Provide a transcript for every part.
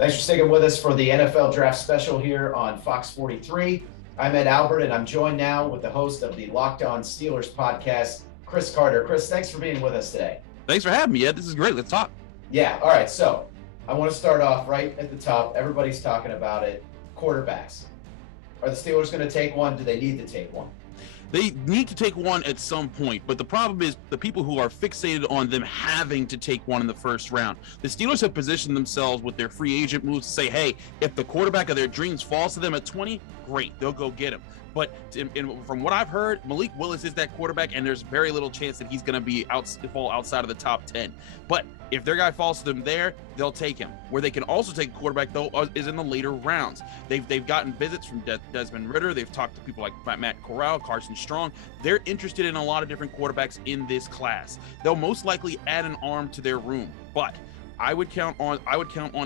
Thanks for sticking with us for the NFL Draft Special here on Fox 43. I'm Ed Albert, and I'm joined now with the host of the Locked On Steelers podcast, Chris Carter. Chris, thanks for being with us today. Thanks for having me, Ed. This is great. Let's talk. Yeah, all right. So I want to start off right at the top. Everybody's talking about it. Quarterbacks. Are the Steelers going to take one? Do they need to take one? They need to take one at some point, but the problem is the people who are fixated on them having to take one in the first round. The Steelers have positioned themselves with their free agent moves to say, hey, if the quarterback of their dreams falls to them at 20, great, they'll go get him. But from what I've heard, Malik Willis is that quarterback, and there's very little chance that he's going to fall outside of the top 10. But if their guy falls to them there, they'll take him. Where they can also take a quarterback, though, is in the later rounds. They've gotten visits from Desmond Ritter. They've talked to people like Matt Corral, Carson Strong. They're interested in a lot of different quarterbacks in this class. They'll most likely add an arm to their room, but I would count on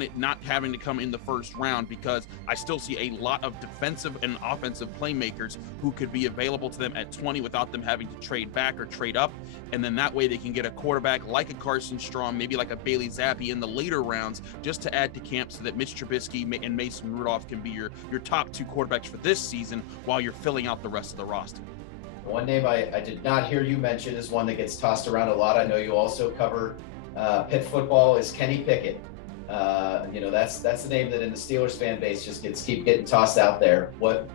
it not having to come in the first round, because I still see a lot of defensive and offensive playmakers who could be available to them at 20 without them having to trade back or trade up. And then that way they can get a quarterback like a Carson Strong, maybe like a Bailey Zappi in the later rounds, just to add to camp so that Mitch Trubisky and Mason Rudolph can be your top two quarterbacks for this season while you're filling out the rest of the roster. One name I did not hear you mention is one that gets tossed around a lot. I know you also cover Pitt football, is Kenny Pickett. That's the name that in the Steelers fan base just keep getting tossed out there. What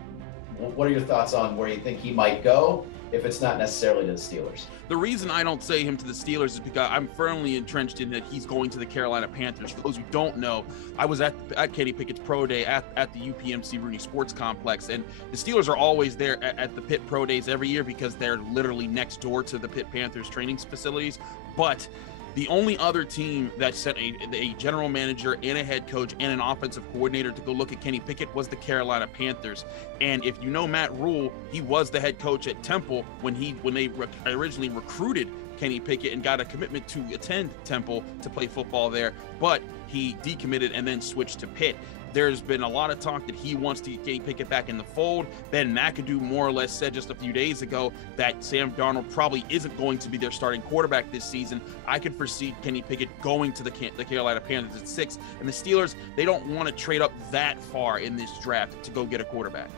are your thoughts on where you think he might go if it's not necessarily to the Steelers? The reason I don't say him to the Steelers is because I'm firmly entrenched in that he's going to the Carolina Panthers. For those who don't know, I was at Kenny Pickett's pro day at the UPMC Rooney Sports Complex, and the Steelers are always there at the Pitt pro days every year because they're literally next door to the Pitt Panthers training facilities. But the only other team that sent a general manager and a head coach and an offensive coordinator to go look at Kenny Pickett was the Carolina Panthers. And if you know Matt Rule, he was the head coach at Temple when they originally recruited Kenny Pickett and got a commitment to attend Temple to play football there, but he decommitted and then switched to Pitt. There's been a lot of talk that he wants to get Kenny Pickett back in the fold. Ben McAdoo more or less said just a few days ago that Sam Darnold probably isn't going to be their starting quarterback this season. I could foresee Kenny Pickett going to the Carolina Panthers at 6. And the Steelers, they don't want to trade up that far in this draft to go get a quarterback.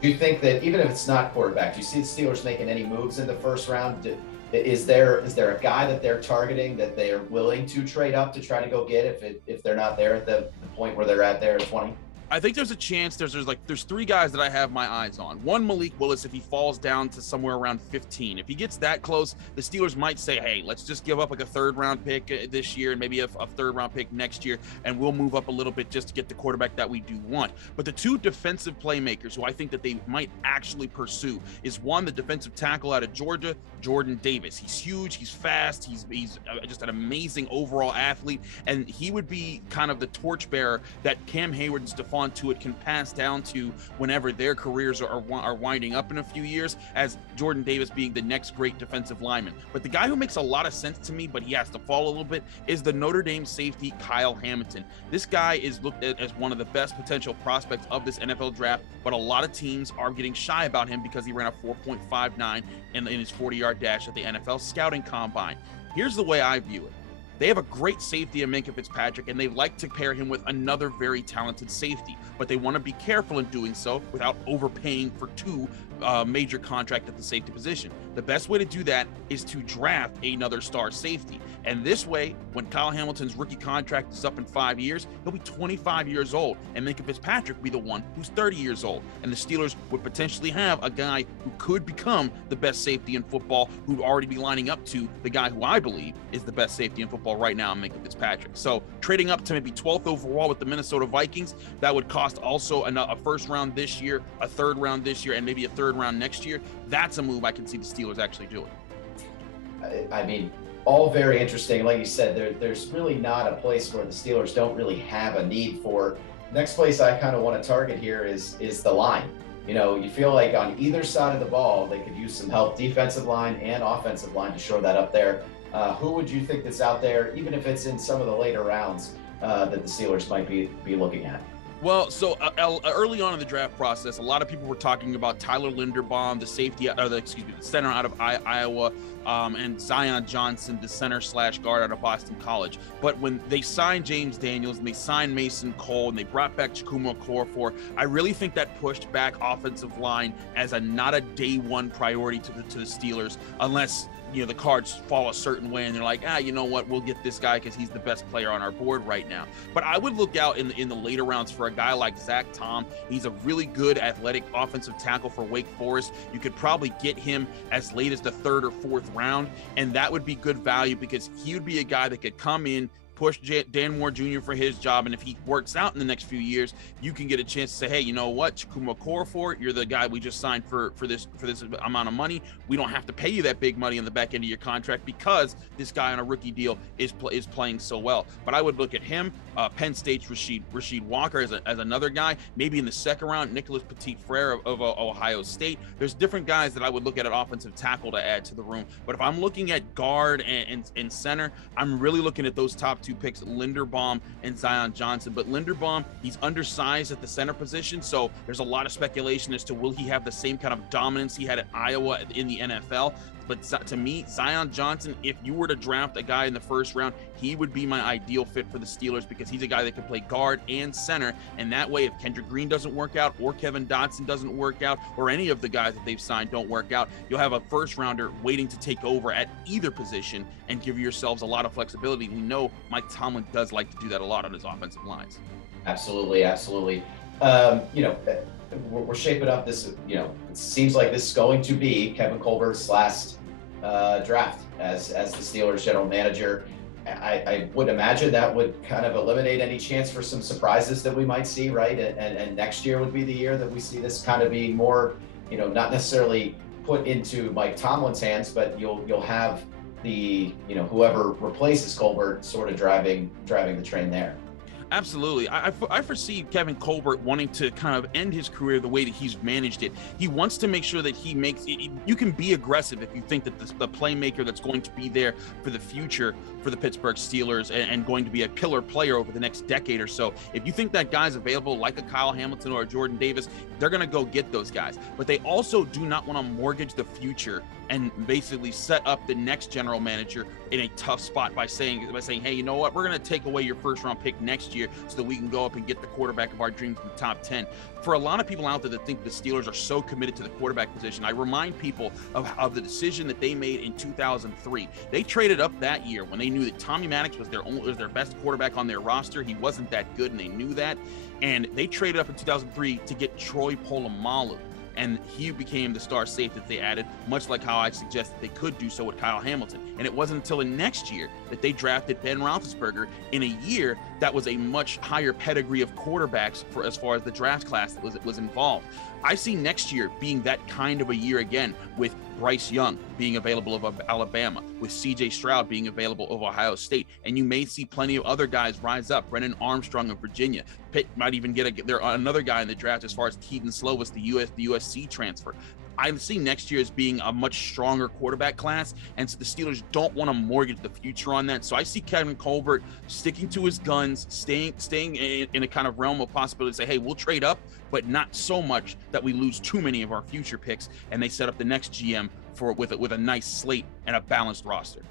Do you think that even if it's not quarterback, do you see the Steelers making any moves in the first round? Is there a guy that they're targeting that they are willing to trade up to try to go get if they're not there at the point where they're at there at 20? I think there's a chance. There's three guys that I have my eyes on. One, Malik Willis, if he falls down to somewhere around 15. If he gets that close, the Steelers might say, hey, let's just give up like a third-round pick this year and maybe a third-round pick next year, and we'll move up a little bit just to get the quarterback that we do want. But the two defensive playmakers who I think that they might actually pursue is, one, the defensive tackle out of Georgia, Jordan Davis. He's huge, he's fast, he's just an amazing overall athlete, and he would be kind of the torchbearer that Cam Hayward and Stephon Tuitt can pass down to whenever their careers are winding up in a few years, as Jordan Davis being the next great defensive lineman. But the guy who makes a lot of sense to me, but he has to fall a little bit, is the Notre Dame safety Kyle Hamilton. This guy is looked at as one of the best potential prospects of this NFL draft, but a lot of teams are getting shy about him because he ran a 4.59 in his 40-yard dash at the NFL Scouting Combine. Here's the way I view it. They have a great safety in Minkah Fitzpatrick, and they like to pair him with another very talented safety, but they want to be careful in doing so without overpaying for two major contract at the safety position. The best way to do that is to draft another star safety. And this way, when Kyle Hamilton's rookie contract is up in 5 years, he'll be 25 years old, and Minkah Fitzpatrick will be the one who's 30 years old. And the Steelers would potentially have a guy who could become the best safety in football, who'd already be lining up to the guy who I believe is the best safety in football right now, Minkah Fitzpatrick. So trading up to maybe 12th overall with the Minnesota Vikings, that would cost also a first round this year, a third round this year, and maybe a third round next year. That's a move I can see the Steelers actually doing. I mean, all very interesting. Like you said, there's really not a place where the Steelers don't really have a need for. Next place I kind of want to target here is the line. You know, you feel like on either side of the ball, they could use some help, defensive line and offensive line, to shore that up there. Who would you think that's out there, even if it's in some of the later rounds, that the Steelers might be looking at? Well, so early on in the draft process, a lot of people were talking about Tyler Linderbaum, the center out of Iowa, and Zion Johnson, the center / guard out of Boston College. But when they signed James Daniels and they signed Mason Cole and they brought back Chukwuma Okorafor, I really think that pushed back offensive line as not a day one priority to the Steelers, unless the cards fall a certain way and they're like, you know what, we'll get this guy because he's the best player on our board right now. But I would look out in the later rounds for a guy like Zach Tom. He's a really good athletic offensive tackle for Wake Forest. You could probably get him as late as the 3rd or 4th round, and that would be good value because he would be a guy that could come in, push Dan Moore Jr. for his job, and if he works out in the next few years, you can get a chance to say, hey, you know what, Chukwuma Okorafor, you're the guy we just signed for this amount of money. We don't have to pay you that big money on the back end of your contract because this guy on a rookie deal is playing so well. But I would look at him, Penn State's Rasheed Walker as another guy, maybe in the 2nd round, Nicholas Petit-Frere of Ohio State. There's different guys that I would look at offensive tackle to add to the room. But if I'm looking at guard and center, I'm really looking at those top 2 picks, Linderbaum and Zion Johnson. But Linderbaum, he's undersized at the center position, so there's a lot of speculation as to will he have the same kind of dominance he had at Iowa in the NFL. But to me, Zion Johnson, if you were to draft a guy in the 1st round, he would be my ideal fit for the Steelers because he's a guy that can play guard and center. And that way, if Kendrick Green doesn't work out or Kevin Dotson doesn't work out or any of the guys that they've signed don't work out, you'll have a 1st rounder waiting to take over at either position and give yourselves a lot of flexibility. We know Mike Tomlin does like to do that a lot on his offensive lines. Absolutely. We're shaping up this, it seems like this is going to be Kevin Colbert's last draft as the Steelers general manager. I would imagine that would kind of eliminate any chance for some surprises that we might see, right? And next year would be the year that we see this kind of being more, not necessarily put into Mike Tomlin's hands, but you'll have the, whoever replaces Colbert sort of driving the train there. Absolutely. I foresee Kevin Colbert wanting to kind of end his career the way that he's managed it. He wants to make sure that he makes it. You can be aggressive if you think that the playmaker that's going to be there for the future for the Pittsburgh Steelers and going to be a pillar player over the next decade or so. If you think that guy's available, like a Kyle Hamilton or a Jordan Davis, they're going to go get those guys. But they also do not want to mortgage the future and basically set up the next general manager in a tough spot by saying, hey, you know what, we're going to take away your 1st round pick next year so that we can go up and get the quarterback of our dreams in the top 10. For a lot of people out there that think the Steelers are so committed to the quarterback position, I remind people of the decision that they made in 2003. They traded up that year when they knew that Tommy Maddox was their best quarterback on their roster. He wasn't that good, and they knew that. And they traded up in 2003 to get Troy Polamalu. And he became the star safety that they added, much like how I suggested they could do so with Kyle Hamilton. And it wasn't until the next year that they drafted Ben Roethlisberger in a year that was a much higher pedigree of quarterbacks for as far as the draft class that was involved. I see next year being that kind of a year again, with Bryce Young being available of Alabama, with CJ Stroud being available of Ohio State, and you may see plenty of other guys rise up. Brennan Armstrong of Virginia. Pitt might even get another guy in the draft as far as Keaton Slovis, the USC transfer. I see next year as being a much stronger quarterback class, and so the Steelers don't want to mortgage the future on that. So I see Kevin Colbert sticking to his guns, staying in a kind of realm of possibility to say, hey, we'll trade up, but not so much that we lose too many of our future picks, and they set up the next GM with a nice slate and a balanced roster.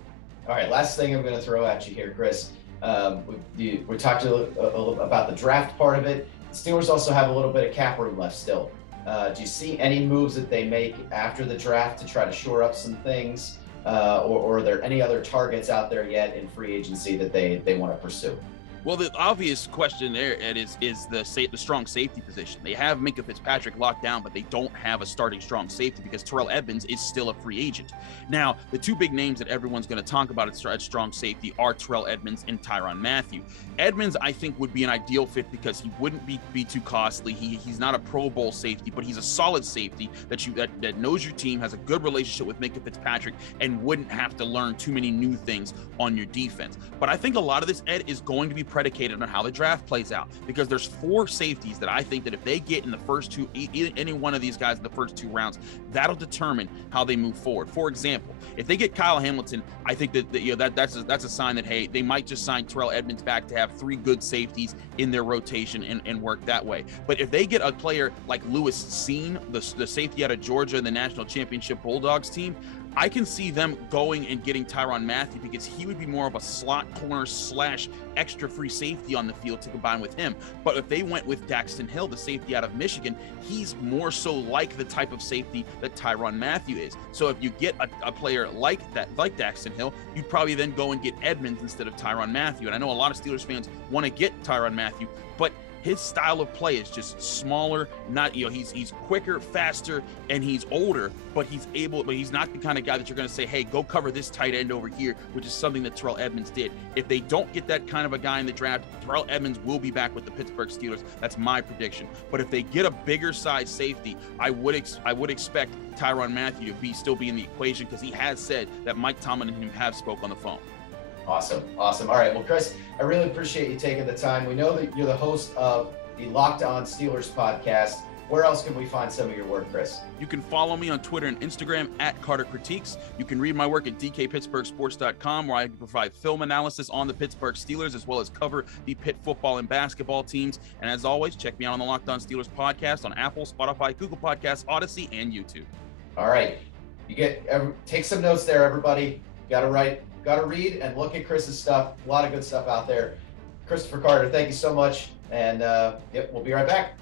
All right, last thing I'm going to throw at you here, Chris. We talked a little about the draft part of it. The Steelers also have a little bit of cap room left still. Do you see any moves that they make after the draft to try to shore up some things? Or are there any other targets out there yet in free agency that they want to pursue? Well, the obvious question there, Ed, is the strong safety position. They have Minkah Fitzpatrick locked down, but they don't have a starting strong safety because Terrell Edmonds is still a free agent. Now, the 2 big names that everyone's going to talk about at strong safety are Terrell Edmonds and Tyrann Mathieu. Edmonds, I think, would be an ideal fit because he wouldn't be too costly. He's not a Pro Bowl safety, but he's a solid safety that knows your team, has a good relationship with Minkah Fitzpatrick, and wouldn't have to learn too many new things on your defense. But I think a lot of this, Ed, is going to be predicated on how the draft plays out, because there's 4 safeties that I think that if they get in the first 2, any one of these guys in the first 2 rounds, that'll determine how they move forward. For example, if they get Kyle Hamilton, I think that's a sign that, hey, they might just sign Terrell Edmonds back to have 3 good safeties in their rotation and work that way. But if they get a player like Lewis Cine, the safety out of Georgia in the national championship Bulldogs team, I can see them going and getting Tyrann Mathieu because he would be more of a slot corner / extra free safety on the field to combine with him. But if they went with Daxton Hill, the safety out of Michigan, he's more so like the type of safety that Tyrann Mathieu is. So if you get a player like that, like Daxton Hill, you'd probably then go and get Edmonds instead of Tyrann Mathieu. And I know a lot of Steelers fans want to get Tyrann Mathieu, but his style of play is just smaller, not, he's quicker, faster, and he's older, but he's not the kind of guy that you're going to say, hey, go cover this tight end over here, which is something that Terrell Edmonds did. If they don't get that kind of a guy in the draft, Terrell Edmonds will be back with the Pittsburgh Steelers. That's my prediction. But if they get a bigger size safety, I would expect Tyrann Mathieu to still be in the equation, because he has said that Mike Tomlin and him have spoke on the phone. Awesome. All right. Well, Chris, I really appreciate you taking the time. We know that you're the host of the Locked On Steelers podcast. Where else can we find some of your work, Chris? You can follow me on Twitter and Instagram at Carter Critiques. You can read my work at dkpittsburghsports.com, where I provide film analysis on the Pittsburgh Steelers, as well as cover the Pitt football and basketball teams. And as always, check me out on the Locked On Steelers podcast on Apple, Spotify, Google Podcasts, Odyssey, and YouTube. All right. Take some notes there, everybody. Got to read and look at Chris's stuff. A lot of good stuff out there. Christopher Carter, thank you so much. And we'll be right back.